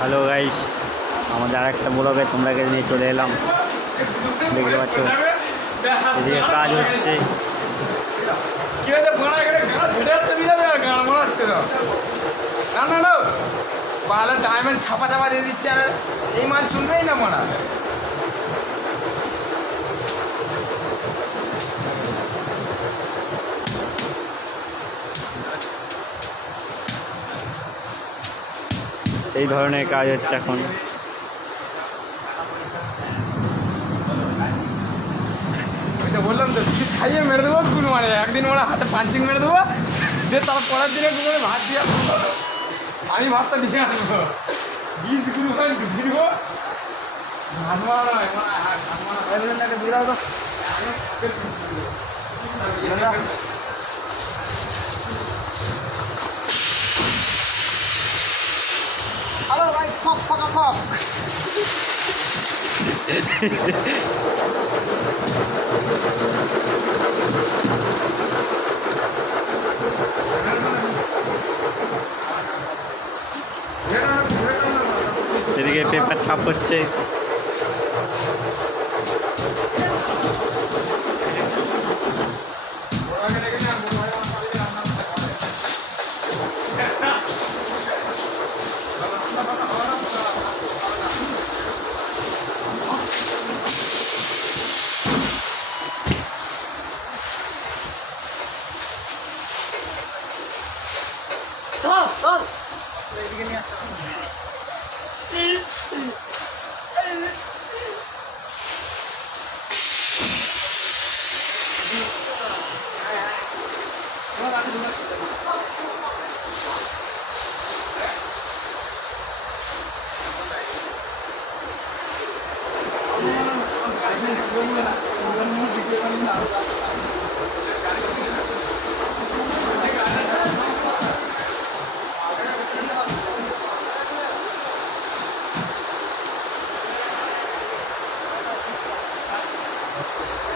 Hello guys, আমাদের আরেকটা ব্লগে তোমরাকে নিয়ে চলে এলাম। দেখতে পাচ্ছ এদিকে কাজ হচ্ছে। ডায়মন্ড ছাপা ছাপা দিয়ে দিচ্ছে আর এই মাছ চলবেই না মারা। সেই ধরনের কাজ হচ্ছে এখন। বললাম তো তুই খাইয়ে মেরে দেবো গুণ মারে একদিন মারা হাতে পাঞ্চিং মেরে দেবো দিয়ে তার পরের দিনে গুলো ভাত দিয়ে আমি ভাতটা দিয়ে আসবো 20 গুণ হয় ঢুকিয়ে দেবো ভাত মারা নয় হ্যালো গাইস, ফক ফকা ফক। এদিকে পেপার ছাপ হচ্ছে।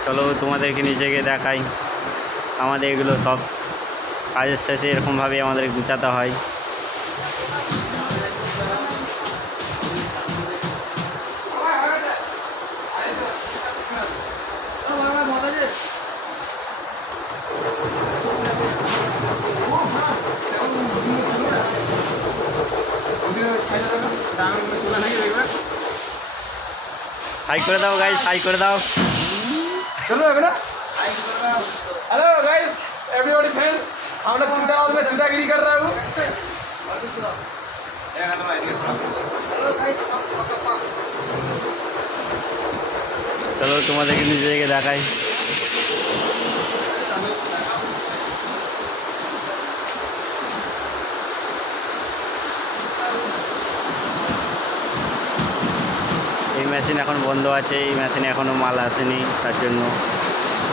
চলো তোমাদেরকে নিচে গিয়ে দেখাই। আমাদের এগুলো সব কাজের শেষে এরকমভাবে আমাদের গুছাতে হয়। হাই করে দাও গাইস, হাই করে দাও। चलो अगला हेलो गाइस एवरीबॉडी फ्रेंड हम लोग चूटा हाउस में चूटागिरी कर रहा हूँ। চলো তোমাদেরকে নিচে গিয়ে দেখাই। এই মেশিন এখন বন্ধ আছে, এই মেশিনে এখনও মাল আসেনি, তার জন্য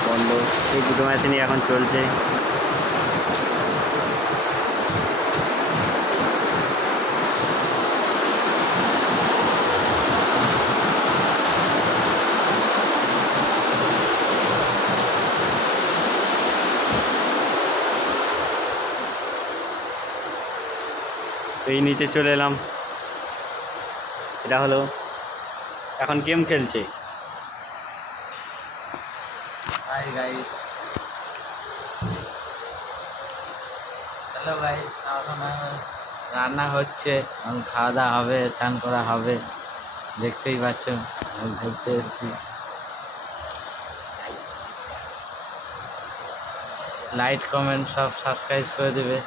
বন্ধ। এই দুটো মেশিনই এখন চলছে। এই নিচে চলে এলাম। এটা হলো এখন গেম খেলছে। হাই গাইস, হ্যালো গাইস, এখন রান্না হচ্ছে, এখন খাওয়া দাওয়া হবে, স্নান করা হবে। দেখতেই পাচ্ছ আমি ঘুরতে এসেছি। লাইক কমেন্ট সব সাবস্ক্রাইব করে দেবে।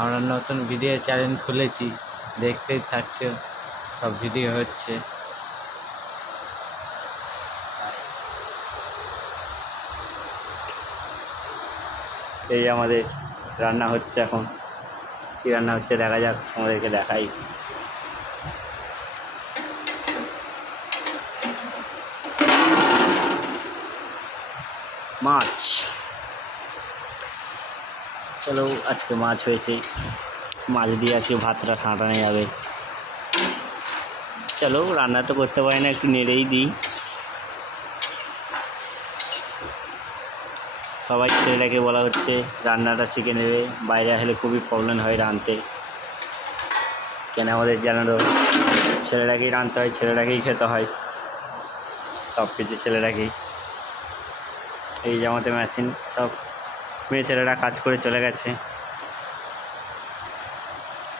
আমরা নতুন ভিডিও চ্যানেল খুলেছি, দেখতেই থাকছো সব ভিডিও হচ্ছে। এই আমাদের রান্না হচ্ছে এখন। কী রান্না হচ্ছে দেখা যাক, আমাদেরকে দেখাই। মাছ, চলো আজকে মাছ হয়েছে। মাছ দিয়ে আজকে ভাতটা সাঁটানো যাবে। চলো, রান্না তো করতে পারি না, একটু নেড়েই দিই। সবাই ছেলেটাকে বলা হচ্ছে রান্নাটা শিখে নেবে, বাইরে আসলে খুবই প্রবলেম হয় রাঁধতে। কেন আমাদের জানানো ছেলেরাকেই রাঁধতে হয়, ছেলেরাকেই খেতে হয়, সব কিছু ছেলেরাকেই। এই যে আমাদের মেশিন, সব মেয়ে ছেলেরা কাজ করে চলে গেছে।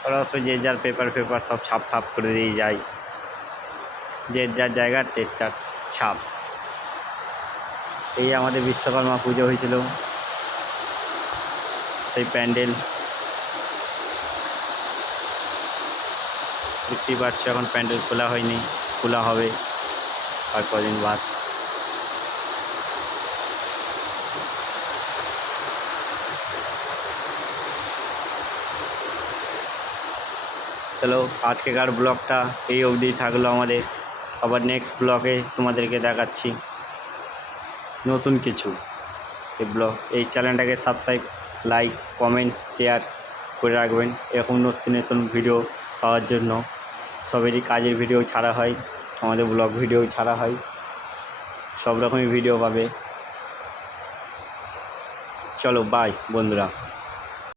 ওরা অবশ্য যে যার পেপার সব ছাপ ফাপ করে দিয়ে যায়, যে যার জায়গার যে যার ছাপ। এই আমাদের বিশ্বকর্মা পুজো হয়েছিল, সেই প্যান্ডেল দেখতেই পাচ্ছ। এখন প্যান্ডেল খোলা হয়নি, খোলা হবে আর কদিন বাদ। চলো আজকেকার ব্লগটা এই অবধি থাকলো আমাদের। আবার নেক্সট ব্লগে তোমাদেরকে দেখাচ্ছি নতুন কিছু। এই চ্যানেলটাকে সাবস্ক্রাইব, লাইক, কমেন্ট, শেয়ার করে রাখবেন। এরকম নতুন নতুন ভিডিও পাওয়ার জন্য। সবেরই কাজের ভিডিও ছাড়া হয়, আমাদের ব্লগ ভিডিও ছাড়া হয়, সব রকমই ভিডিও পাবে। চলো বাই বন্ধুরা।